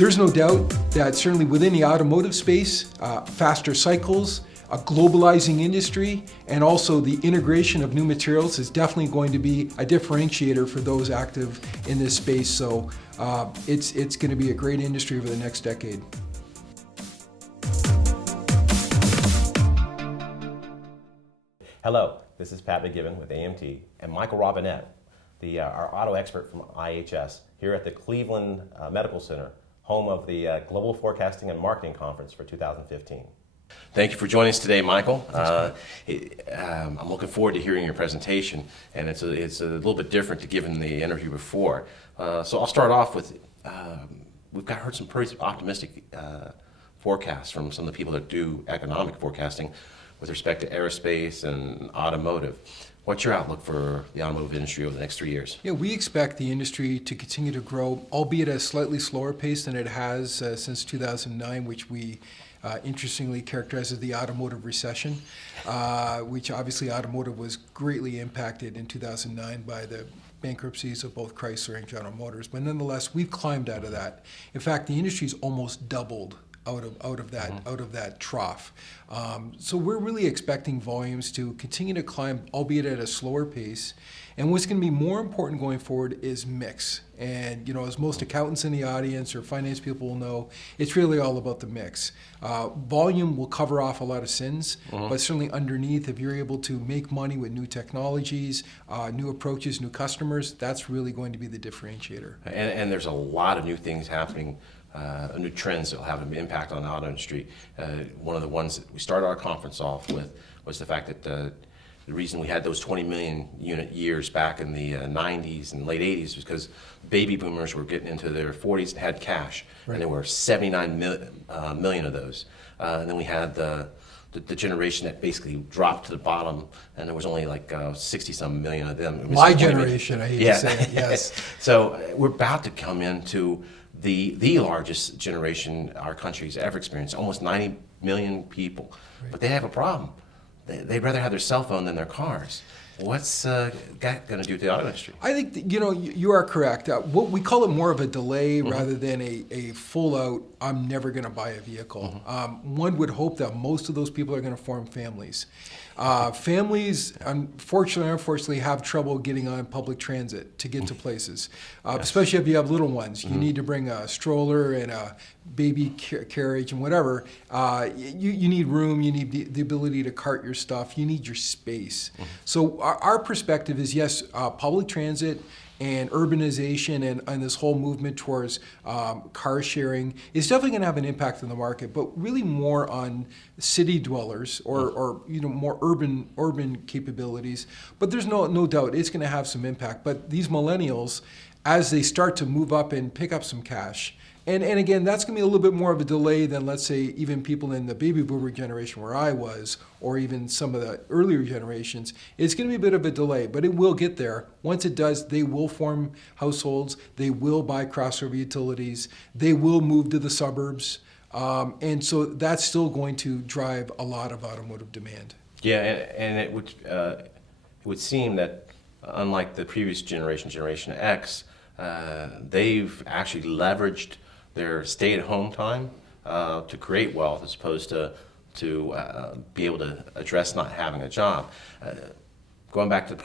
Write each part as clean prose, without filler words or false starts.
There's no doubt that certainly within the automotive space, faster cycles, a globalizing industry, and also the integration of new materials is definitely going to be a differentiator for those active in this space. So it's going to be a great industry over the next decade. Hello, this is Pat McGibbon with AMT and Michael Robinette, our auto expert from IHS, here at the Cleveland Medical Center, home of the Global Forecasting and Marketing Conference for 2015. Thank you for joining us today, Michael. I'm looking forward to hearing your presentation, and it's a little bit different to given the interview before. So I'll start off with, we've heard some pretty optimistic forecasts from some of the people that do economic forecasting with respect to aerospace and automotive. What's your outlook for the automotive industry over the next 3 years? Yeah, we expect the industry to continue to grow, albeit at a slightly slower pace than it has since 2009, which we interestingly characterize as the automotive recession, which obviously automotive was greatly impacted in 2009 by the bankruptcies of both Chrysler and General Motors. But nonetheless, we've climbed out of that. In fact, the industry's almost doubled out of that trough. So we're really expecting volumes to continue to climb, albeit at a slower pace. And what's going to be more important going forward is mix. And as most accountants in the audience or finance people will know, it's really all about the mix. Volume will cover off a lot of sins, but certainly underneath, if you're able to make money with new technologies, new approaches, new customers, that's really going to be the differentiator. And there's a lot of new things happening. New trends that will have an impact on the auto industry. One of the ones that we started our conference off with was the fact that the reason we had those 20 million unit years back in the 90s and late 80s was because baby boomers were getting into their 40s and had cash, right. And there were 79 million of those. And then we had the generation that basically dropped to the bottom, and there was only like 60-some million of them. My generation, I hate to say it, yes. So we're about to come into the largest generation our country's ever experienced, almost 90 million people. Right. But they have a problem. They'd rather have their cell phone than their cars. What's that going to do to the auto industry? I think you are correct. What we call it more of a delay rather than a full-out, I'm never going to buy a vehicle. One would hope that most of those people are going to form families. Families, unfortunately, have trouble getting on public transit to get to places, especially if you have little ones. You need to bring a stroller and a baby carriage and whatever. You need room, you need the ability to cart your stuff, you need your space. So our perspective is, yes, public transit and urbanization and this whole movement towards car sharing is definitely going to have an impact on the market, but really more on city dwellers or more urban capabilities. But there's no doubt it's going to have some impact. But these millennials, as they start to move up and pick up some cash, and again, that's going to be a little bit more of a delay than, let's say, even people in the baby boomer generation where I was, or even some of the earlier generations. It's going to be a bit of a delay, but it will get there. Once it does, they will form households. They will buy crossover utilities. They will move to the suburbs. And so that's still going to drive a lot of automotive demand. Yeah, and it would seem that unlike the previous generation, Generation X, they've actually leveraged their stay-at-home time to create wealth as opposed to be able to address not having a job. Going back to the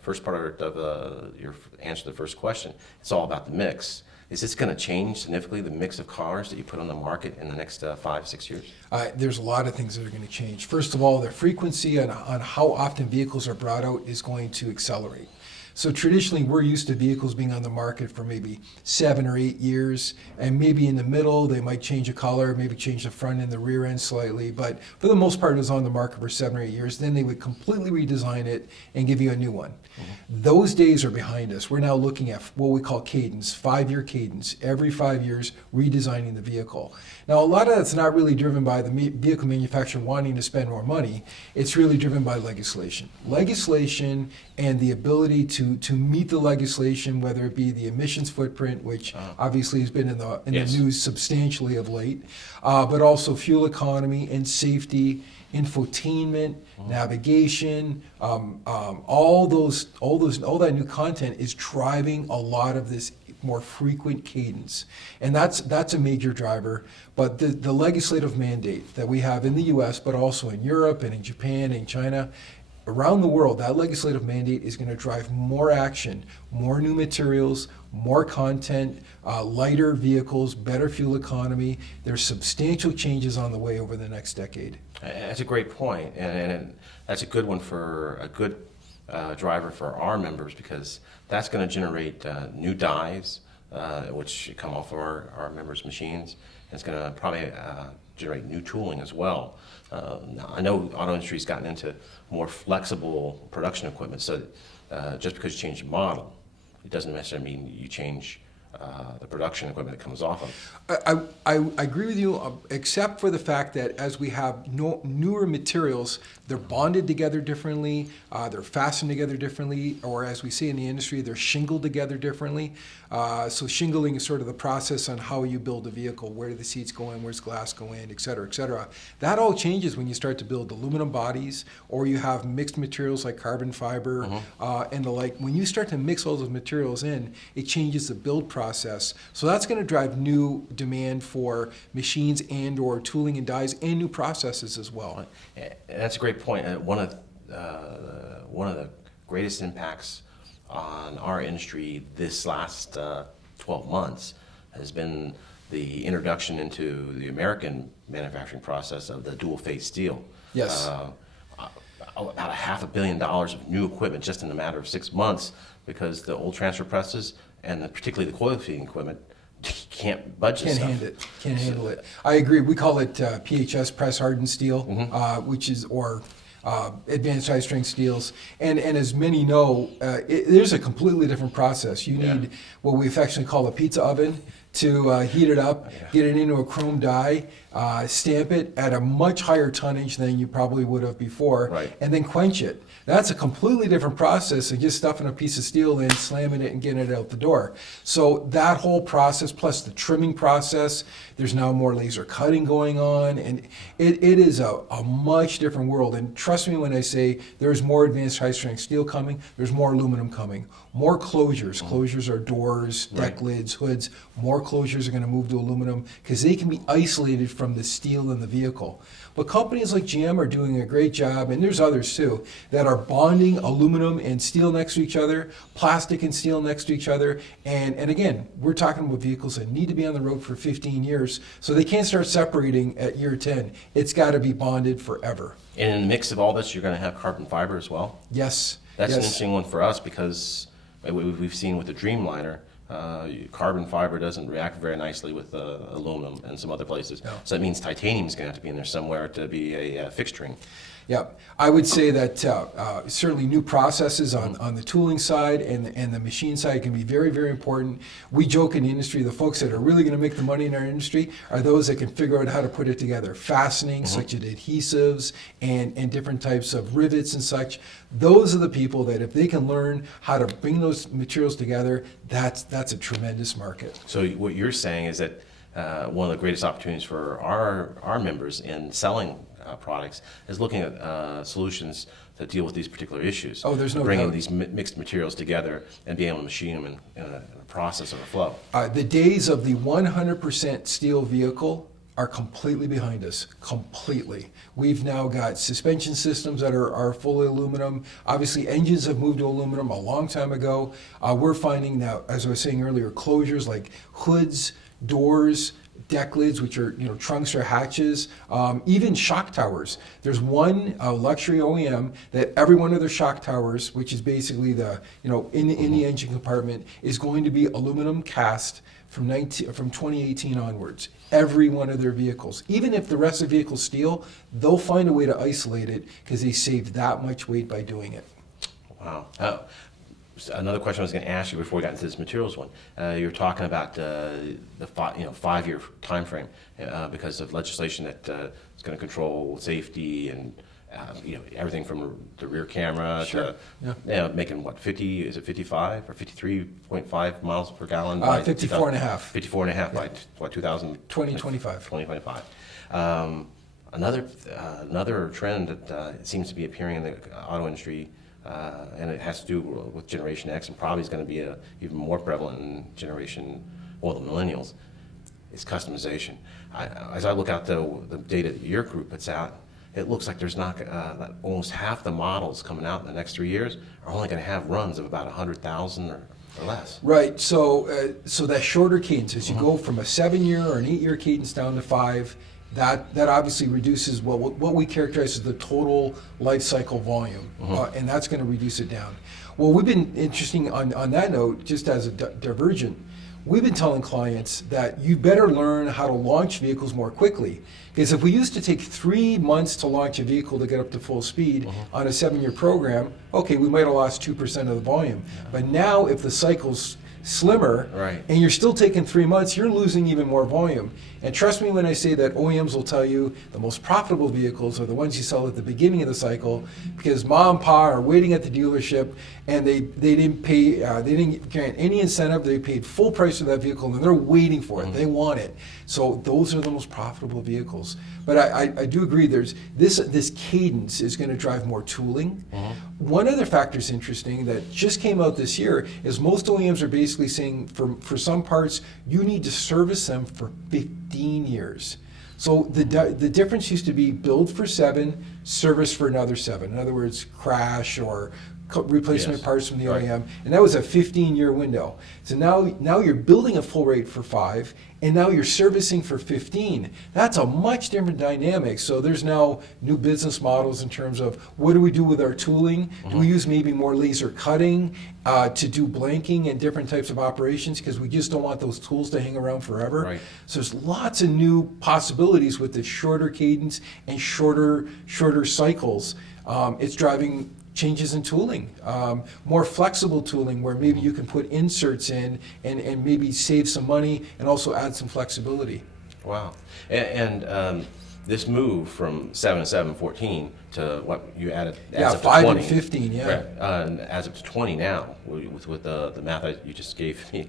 first part of your answer to the first question, it's all about the mix. Is this going to change significantly the mix of cars that you put on the market in the next 5-6 years? There's a lot of things that are going to change. First of all, the frequency on how often vehicles are brought out is going to accelerate. So traditionally, we're used to vehicles being on the market for maybe 7 or 8 years, and maybe in the middle, they might change a color, maybe change the front and the rear end slightly, but for the most part, it was on the market for 7 or 8 years. Then they would completely redesign it and give you a new one. Those days are behind us. We're now looking at what we call cadence, 5-year cadence, every 5 years, redesigning the vehicle. Now, a lot of that's not really driven by the vehicle manufacturer wanting to spend more money. It's really driven by legislation. Legislation and the ability to meet the legislation, whether it be the emissions footprint, which obviously has been in the news substantially of late, but also fuel economy and safety, infotainment, navigation, all that new content is driving a lot of this more frequent cadence. And that's a major driver. But the legislative mandate that we have in the US, but also in Europe and in Japan and China, around the world, that legislative mandate is going to drive more action, more new materials, more content, lighter vehicles, better fuel economy. There's substantial changes on the way over the next decade. That's a great point, and that's a good one for a good driver for our members, because that's going to generate new dies, which come off of our members' machines. It's going to probably generate new tooling as well. Now, I know auto industry's gotten into more flexible production equipment, so just because you change the model, it doesn't necessarily mean you change the production equipment that comes off them. I agree with you, except for the fact that as we have newer materials, they're bonded together differently, they're fastened together differently, or as we say in the industry, they're shingled together differently. So shingling is sort of the process on how you build a vehicle, where do the seats go in, where's glass go in, et cetera, et cetera. That all changes when you start to build aluminum bodies, or you have mixed materials like carbon fiber and the like. When you start to mix all those materials in, it changes the build process. So that's going to drive new demand for machines and or tooling and dies and new processes as well. That's a great point. One of the greatest impacts on our industry this last 12 months has been the introduction into the American manufacturing process of the dual-phase steel. Yes. About $500 million of new equipment just in a matter of 6 months, because the old transfer presses and particularly the coil feeding equipment can't budge this stuff. Can't handle it. I agree. We call it PHS, press hardened steel, which is advanced high strength steels. And as many know, there's a completely different process. You need what we affectionately call a pizza oven to heat it up, get it into a chrome die, stamp it at a much higher tonnage than you probably would have before, and then quench it. That's a completely different process than just stuffing a piece of steel in, slamming it, and getting it out the door. So that whole process, plus the trimming process, there's now more laser cutting going on, and it is a much different world. And trust me when I say there's more advanced high-strength steel coming, there's more aluminum coming, more closures. Closures are doors, deck lids, hoods. More closures are going to move to aluminum because they can be isolated from the steel in the vehicle. But companies like GM are doing a great job, and there's others too, that are bonding aluminum and steel next to each other, plastic and steel next to each other. And again, we're talking about vehicles that need to be on the road for 15 years, so they can't start separating at year 10. It's got to be bonded forever. And in the mix of all this, you're going to have carbon fiber as well? Yes. That's an interesting one for us, because we've seen with the Dreamliner, carbon fiber doesn't react very nicely with aluminum and some other places. No. So that means titanium is going to have to be in there somewhere to be a fixturing. Yeah, I would say that certainly new processes on the tooling side and the machine side can be very, very important. We joke in the industry, the folks that are really going to make the money in our industry are those that can figure out how to put it together. Fastening, such as adhesives and different types of rivets and such. Those are the people that if they can learn how to bring those materials together, that's a tremendous market. So what you're saying is that one of the greatest opportunities for our members in selling products is looking at solutions that deal with these particular issues. Oh, there's no bringing doubt. these mixed materials together and being able to machine them in a process or a flow. The days of the 100% steel vehicle are completely behind us, completely. We've now got suspension systems that are fully aluminum. Obviously, engines have moved to aluminum a long time ago. We're finding now, as I was saying earlier, closures like hoods, doors, deck lids, which are trunks or hatches, even shock towers. There's one luxury OEM that every one of their shock towers, which is basically the in the engine compartment, is going to be aluminum cast from 2018 onwards. Every one of their vehicles, even if the rest of the vehicle's steel, they'll find a way to isolate it because they save that much weight by doing it. Wow. Another question I was going to ask you before we got into this materials one. You were talking about the 5-year time frame because of legislation that is going to control safety and everything from the rear camera to making 50, is it 55 or 53.5 miles per gallon? 54 and a half. 54 and a half by 2025. 2025. Another trend that seems to be appearing in the auto industry and it has to do with Generation X, and probably is going to be even more prevalent in Generation, well, the millennials, is customization. As I look out the data that your group puts out, it looks like there's not almost half the models coming out in the next 3 years are only going to have runs of about 100,000 or less. Right. So so that shorter cadence, as you go from a 7-year or an 8-year cadence down to 5, that obviously reduces what we characterize as the total life cycle volume, and that's going to reduce it down. Well, we've been interesting on that note, just as a divergent. We've been telling clients that you better learn how to launch vehicles more quickly. Because if we used to take 3 months to launch a vehicle to get up to full speed on a 7-year program, okay, we might have lost 2% of the volume. But now if the cycle's slimmer, right, and you're still taking 3 months, you're losing even more volume. And trust me when I say that OEMs will tell you the most profitable vehicles are the ones you sell at the beginning of the cycle, because mom and pa are waiting at the dealership and they didn't pay, they didn't grant any incentive, they paid full price for that vehicle and they're waiting for it, they want it. So those are the most profitable vehicles. But I do agree, there's this cadence is going to drive more tooling. One other factor is interesting that just came out this year is most OEMs are basically saying for some parts you need to service them for 15 years. So the difference used to be build for 7, service for another 7. In other words, crash or replacement parts from the OEM, and that was a 15-year window. So now you're building a full rate for 5, and now you're servicing for 15. That's a much different dynamic. So there's now new business models in terms of what do we do with our tooling? Do we use maybe more laser cutting to do blanking and different types of operations because we just don't want those tools to hang around forever? Right. So there's lots of new possibilities with the shorter cadence and shorter cycles. It's driving changes in tooling, more flexible tooling where maybe you can put inserts in and maybe save some money and also add some flexibility. Wow. And this move from 7 and 7, 14 to what you added adds up to 5 20. and 15, yeah. Right. And adds up to 20 now with the math that you just gave me.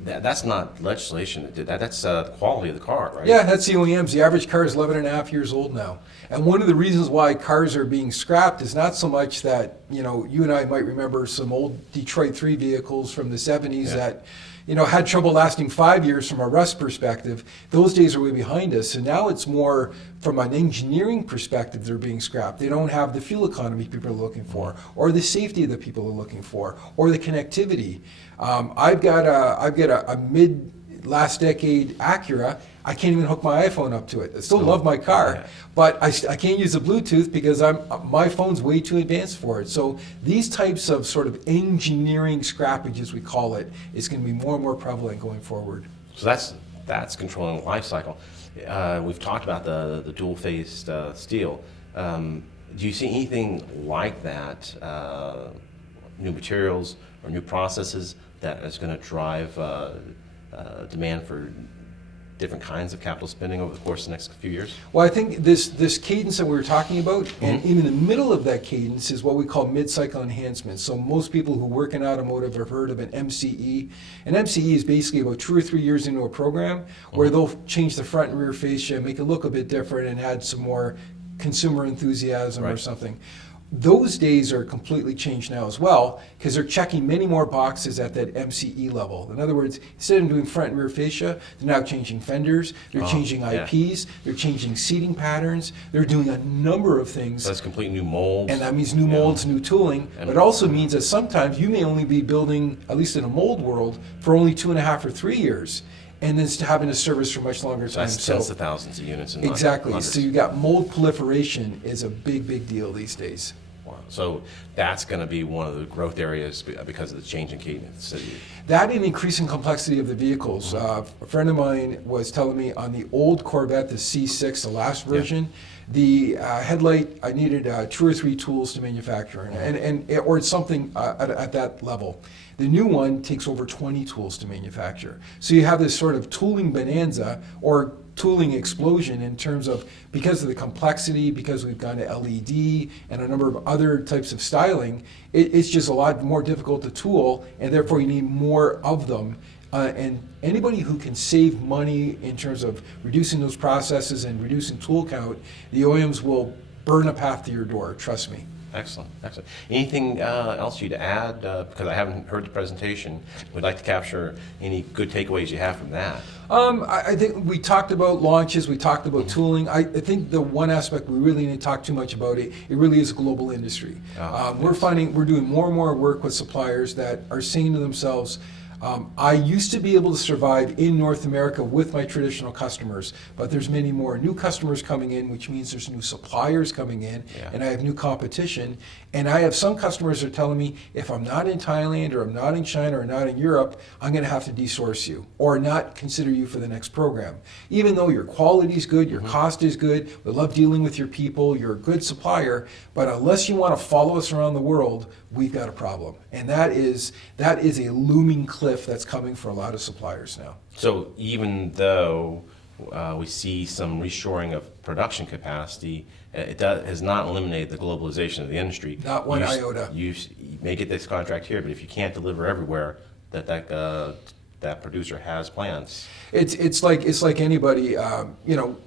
That's not legislation that did that. That's the quality of the car, right? Yeah, that's the OEMs. The average car is 11 and a half years old now. And one of the reasons why cars are being scrapped is not so much that, you and I might remember some old Detroit 3 vehicles from the 70s that, had trouble lasting 5 years from a rust perspective. Those days are way behind us. And now it's more from an engineering perspective they're being scrapped. They don't have the fuel economy people are looking for, or the safety that people are looking for, or the connectivity. I've got a mid last decade Acura. I can't even hook my iPhone up to it. I still love my car, but I can't use the Bluetooth because my phone's way too advanced for it. So these types of sort of engineering scrappage, as we call it, is going to be more and more prevalent going forward. So that's controlling the life cycle. We've talked about the dual-faced steel. Do you see anything like that, new materials or new processes that is going to drive demand for different kinds of capital spending over the course of the next few years? Well, I think this cadence that we were talking about, and even in the middle of that cadence is what we call mid-cycle enhancement. So most people who work in automotive have heard of an MCE. An MCE is basically about 2 or 3 years into a program where they'll change the front and rear fascia, make it look a bit different, and add some more consumer enthusiasm or something. Those days are completely changed now as well because they're checking many more boxes at that MCE level. In other words, instead of doing front and rear fascia, they're now changing fenders, they're changing IPs, they're changing seating patterns, they're doing a number of things. So that's complete new molds. And that means new molds, new tooling, but it also means that sometimes you may only be building, at least in a mold world, for only 2.5 or 3 years. And then having to service for much longer time. That's tens of thousands of units. Exactly. Hundreds. So you got mold proliferation is a big deal these days. Wow. So that's going to be one of the growth areas because of the change in cadence. That and increasing complexity of the vehicles. A friend of mine was telling me on the old Corvette, the C6, the last version, the headlight, I needed 2 or 3 tools to manufacture, or something at that level. The new one takes over 20 tools to manufacture. So you have this sort of tooling bonanza or tooling explosion in terms of, because of the complexity, because we've gone to LED and a number of other types of styling, it's just a lot more difficult to tool, and therefore you need more of them. And anybody who can save money in terms of reducing those processes and reducing tool count, the OEMs will burn a path to your door, trust me. Excellent, excellent. Anything else you'd add? Because I haven't heard the presentation. We'd like to capture any good takeaways you have from that. I think we talked about launches, we talked about tooling. I think the one aspect we really didn't talk too much about, it really is a global industry. We're finding we're doing more and more work with suppliers that are saying to themselves, I used to be able to survive in North America with my traditional customers, but there's many more new customers coming in, which means there's new suppliers coming in, and I have new competition. And I have some customers that are telling me, if I'm not in Thailand or I'm not in China or not in Europe, I'm going to have to desource you or not consider you for the next program. Even though your quality is good, your cost is good, we love dealing with your people, you're a good supplier, but unless you want to follow us around the world, we've got a problem. And that is a looming cliff that's coming for a lot of suppliers now. So even though we see some reshoring of production capacity, it has not eliminated the globalization of the industry. Not one iota. You may get this contract here, but if you can't deliver everywhere, that producer has plans. It's like anybody.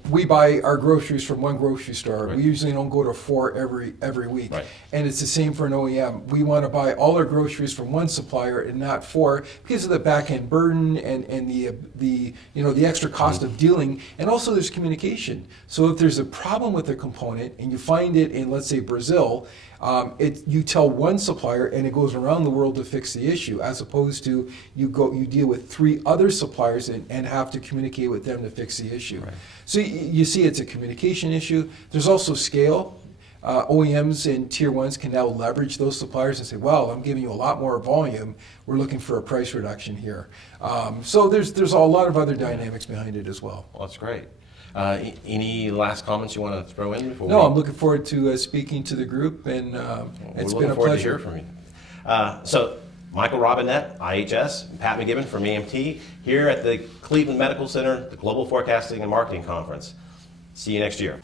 We buy our groceries from one grocery store. Right. We usually don't go to 4 every week. Right. And it's the same for an OEM. We want to buy all our groceries from one supplier and not 4 because of the back end burden and the extra cost of dealing. And also there's communication. So if there's a problem with a component and you find it in, let's say, Brazil, you tell one supplier and it goes around the world to fix the issue, as opposed to you deal with 3 other suppliers and have to communicate with them to fix the issue. Right. So you see it's a communication issue. There's also scale. OEMs and tier 1s can now leverage those suppliers and say, well, I'm giving you a lot more volume. We're looking for a price reduction here. So there's a lot of other dynamics behind it as well. Well, that's great. Any last comments you want to throw in before? No, I'm looking forward to speaking to the group, and it's been a pleasure. To hear from you. So, Michael Robinette, IHS, and Pat McGibbon from IMT, here at the Cleveland Medical Center, the Global Forecasting and Marketing Conference. See you next year.